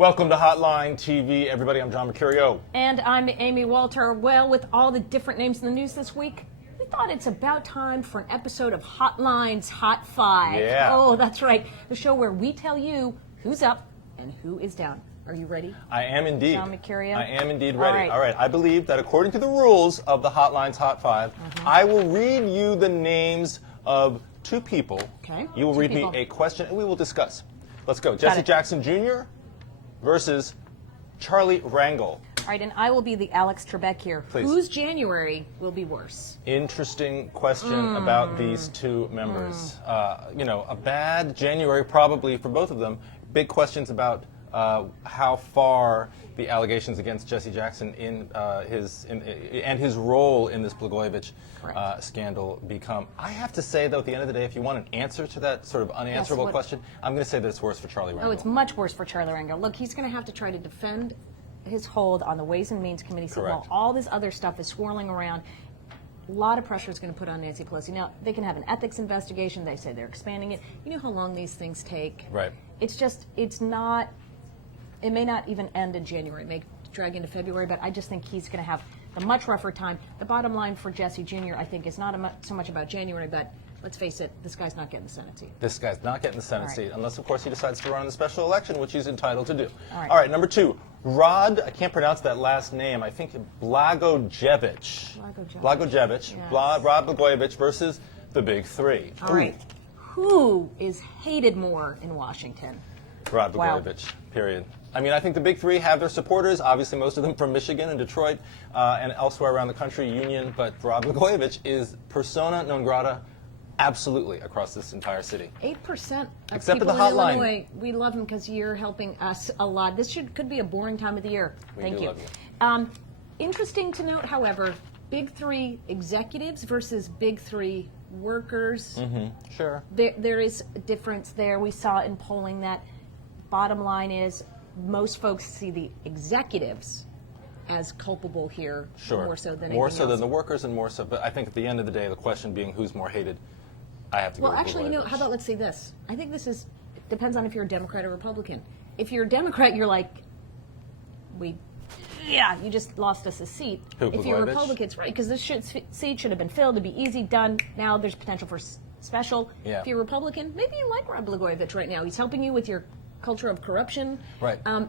Welcome to Hotline TV, everybody. I'm John Mercurio. And I'm Amy Walter. Well, with all the different names in the news this week, we thought it's about time for an episode of Hotline's Hot Five. Yeah. Oh, that's right. The show where we tell you who's up and who is down. Are you ready? I am indeed. John Mercurio? I am indeed ready. All right. I believe that according to the rules of the Hotline's Hot Five, I will read you the names of two people. Okay. You will Two read people. me a question, and we will discuss. Let's go. Jesse it. Jackson Jr. versus Charlie Rangel. All right, and I will be the Alex Trebek here. Please. Whose January will be worse? Interesting question about these two members. A bad January probably for both of them. Big questions about how far the allegations against Jesse Jackson and his role in this Blagojevich scandal become. I have to say, though, at the end of the day, if you want an answer to that sort of unanswerable question, I'm going to say that it's worse for Charlie Rangel. Oh, it's much worse for Charlie Rangel. Look, he's going to have to try to defend his hold on the Ways and Means Committee. So while all this other stuff is swirling around, a lot of pressure is going to put on Nancy Pelosi. Now, they can have an ethics investigation. They say they're expanding it. You know how long these things take? Right. It's not, it may not even end in January. It may drag into February, but I just think he's going to have a much rougher time. The bottom line for Jesse Jr., I think, is not so much about January, but let's face it, this guy's not getting the Senate seat. This guy's not getting the Senate right. seat, unless, of course, he decides to run in the special election, which he's entitled to do. All right. All right, number two, Rod, I can't pronounce that last name, I think Blagojevich. Blagojevich. Yes. Rod Blagojevich versus the Big Three. All right. Who is hated more in Washington? Rod Wow. Blagojevich, period. I mean, I think the Big Three have their supporters, obviously most of them from Michigan and Detroit and elsewhere around the country, Union, but Rod Blagojevich is persona non grata absolutely across this entire city. 8% of Except for people the in hotline. Illinois, we love him because you're helping us a lot. This could be a boring time of the year. Thank do you. love you. Interesting to note, however, Big Three executives versus Big Three workers. Sure. There is a difference there. We saw in polling that bottom line is most folks see the executives as culpable here Sure. more so than more anything so else. than the workers and more so, but I think at the end of the day, the question being who's more hated, I have to go Well, with actually, Blagojevich. how about let's say this? I think depends on if you're a Democrat or Republican. If you're a Democrat, you're like, you just lost us a seat. Who, If you're a Blagojevich? Republican, it's right, because this seat should have been filled to be easy, done. Now there's potential for special. Yeah. If you're a Republican, maybe you like Rod Blagojevich right now. He's helping you with your culture of corruption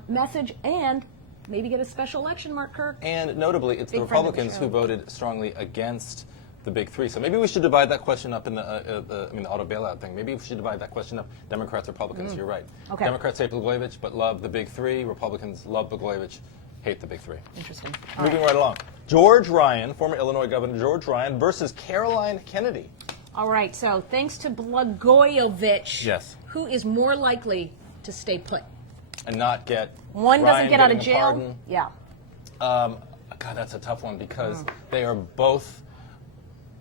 message, and maybe get a special election, Mark Kirk. And notably, it's the Big friend of the Republicans show. who voted strongly against the Big Three. So maybe we should divide that question up in the auto bailout thing. Maybe we should divide that question up. Democrats, Republicans. You're right. Okay. Democrats hate Blagojevich, but love the Big Three. Republicans love Blagojevich, hate the Big Three. Interesting. All Moving right. right along. George Ryan, former Illinois Governor George Ryan versus Caroline Kennedy. All right, so thanks to Blagojevich, Yes. who is more likely to stay put? And not get One Ryan doesn't get out of getting a jail. pardon. Yeah. God, that's a tough one because they are both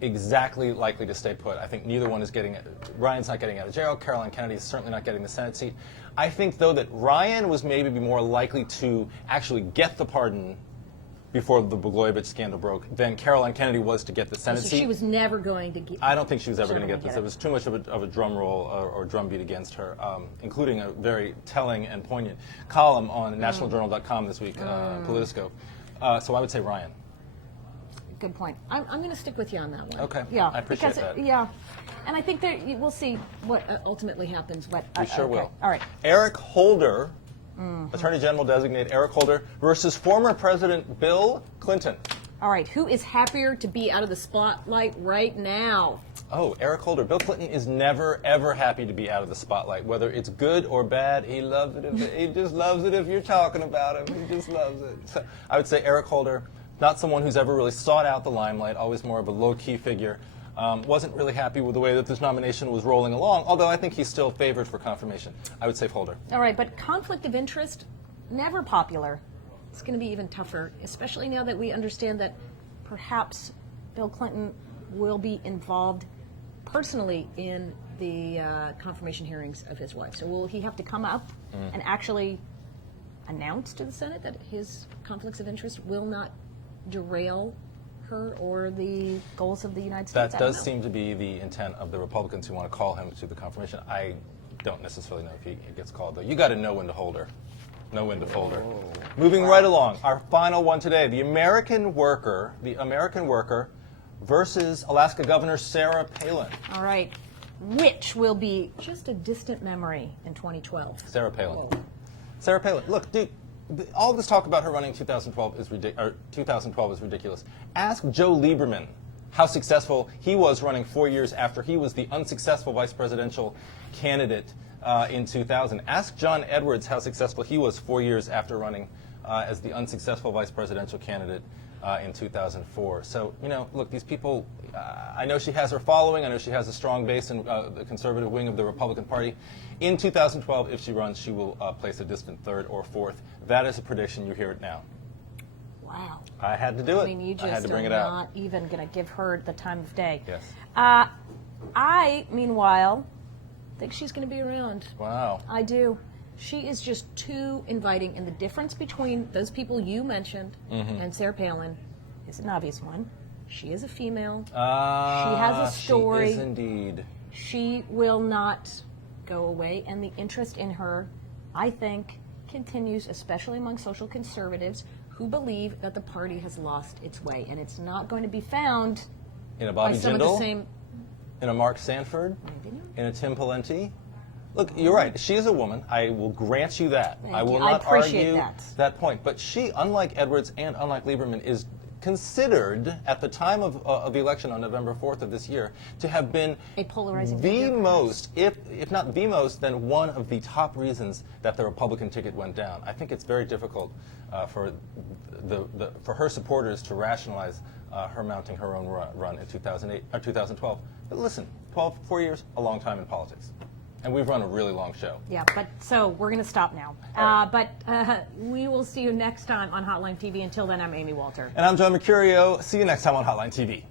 exactly likely to stay put. I think neither one is getting. Ryan's not getting out of jail. Caroline Kennedy is certainly not getting the Senate seat. I think, though, that Ryan was maybe more likely to actually get the pardon before the Blagojevich scandal broke than Caroline Kennedy was to get the Senate So seat. she was never going to get. I don't think she was ever Sure, going to get this. get it. There was too much of a drum roll or drum beat against her, including a very telling and poignant column on nationaljournal.com this week, Politiscope. So I would say Ryan. Good point. I'm going to stick with you on that one. Okay. Yeah. I appreciate because, that. Yeah. And I think that we'll see what ultimately happens. We sure okay. will. All right. Eric Holder, Attorney General designate Eric Holder, versus former President Bill Clinton. All right. Who is happier to be out of the spotlight right now? Oh, Eric Holder. Bill Clinton is never, ever happy to be out of the spotlight, whether it's good or bad. He loves it. He just loves it if you're talking about him. He just loves it. So I would say Eric Holder, not someone who's ever really sought out the limelight, always more of a low-key figure. Wasn't really happy with the way that this nomination was rolling along, although I think he's still favored for confirmation. I would say Holder. All right. But conflict of interest, never popular. It's going to be even tougher, especially now that we understand that perhaps Bill Clinton will be involved personally in the confirmation hearings of his wife. So will he have to come up and actually announce to the Senate that his conflicts of interest will not derail her or the goals of the United States? That does seem to be the intent of the Republicans who want to call him to the confirmation. I don't necessarily know if he gets called, though. You got to know when to hold her. No win to folder. Moving right along, our final one today: the American worker versus Alaska Governor Sarah Palin. All right. Which will be just a distant memory in 2012. Sarah Palin. Sarah Palin. Look, dude, all this talk about her running 2012 is ridiculous. Ask Joe Lieberman how successful he was running 4 years after he was the unsuccessful vice presidential candidate in 2000. Ask John Edwards how successful he was 4 years after running as the unsuccessful vice presidential candidate in 2004. So, look, these people, I know she has her following. I know she has a strong base in the conservative wing of the Republican Party. In 2012, if she runs, she will place a distant third or fourth. That is a prediction. You hear it now. Wow. I had to do it. I mean, you I had just to bring are it out. not even going to give her the time of day. Yes. I, meanwhile, think she's going to be around. Wow. I do. She is just too inviting, and the difference between those people you mentioned and Sarah Palin is an obvious one. She is a female. She has a story. She is indeed. She will not go away, and the interest in her, I think, continues, especially among social conservatives who believe that the party has lost its way, and it's not going to be found In a by Bobby some of the Jindal, same. in a Mark Sanford, in a Tim Pawlenty. Look, you're right. She is a woman. I will grant you that. I will not argue that point. But she, unlike Edwards and unlike Lieberman, is considered, at the time of the election on November 4th of this year, to have been A polarizing the figure, most, if not the most, then one of the top reasons that the Republican ticket went down. I think it's very difficult for her supporters to rationalize her mounting her own run in 2008 or 2012. But listen, 4 years, a long time in politics. And we've run a really long show. Yeah, so we're going to stop now. But we will see you next time on Hotline TV. Until then, I'm Amy Walter. And I'm John Mercurio. See you next time on Hotline TV.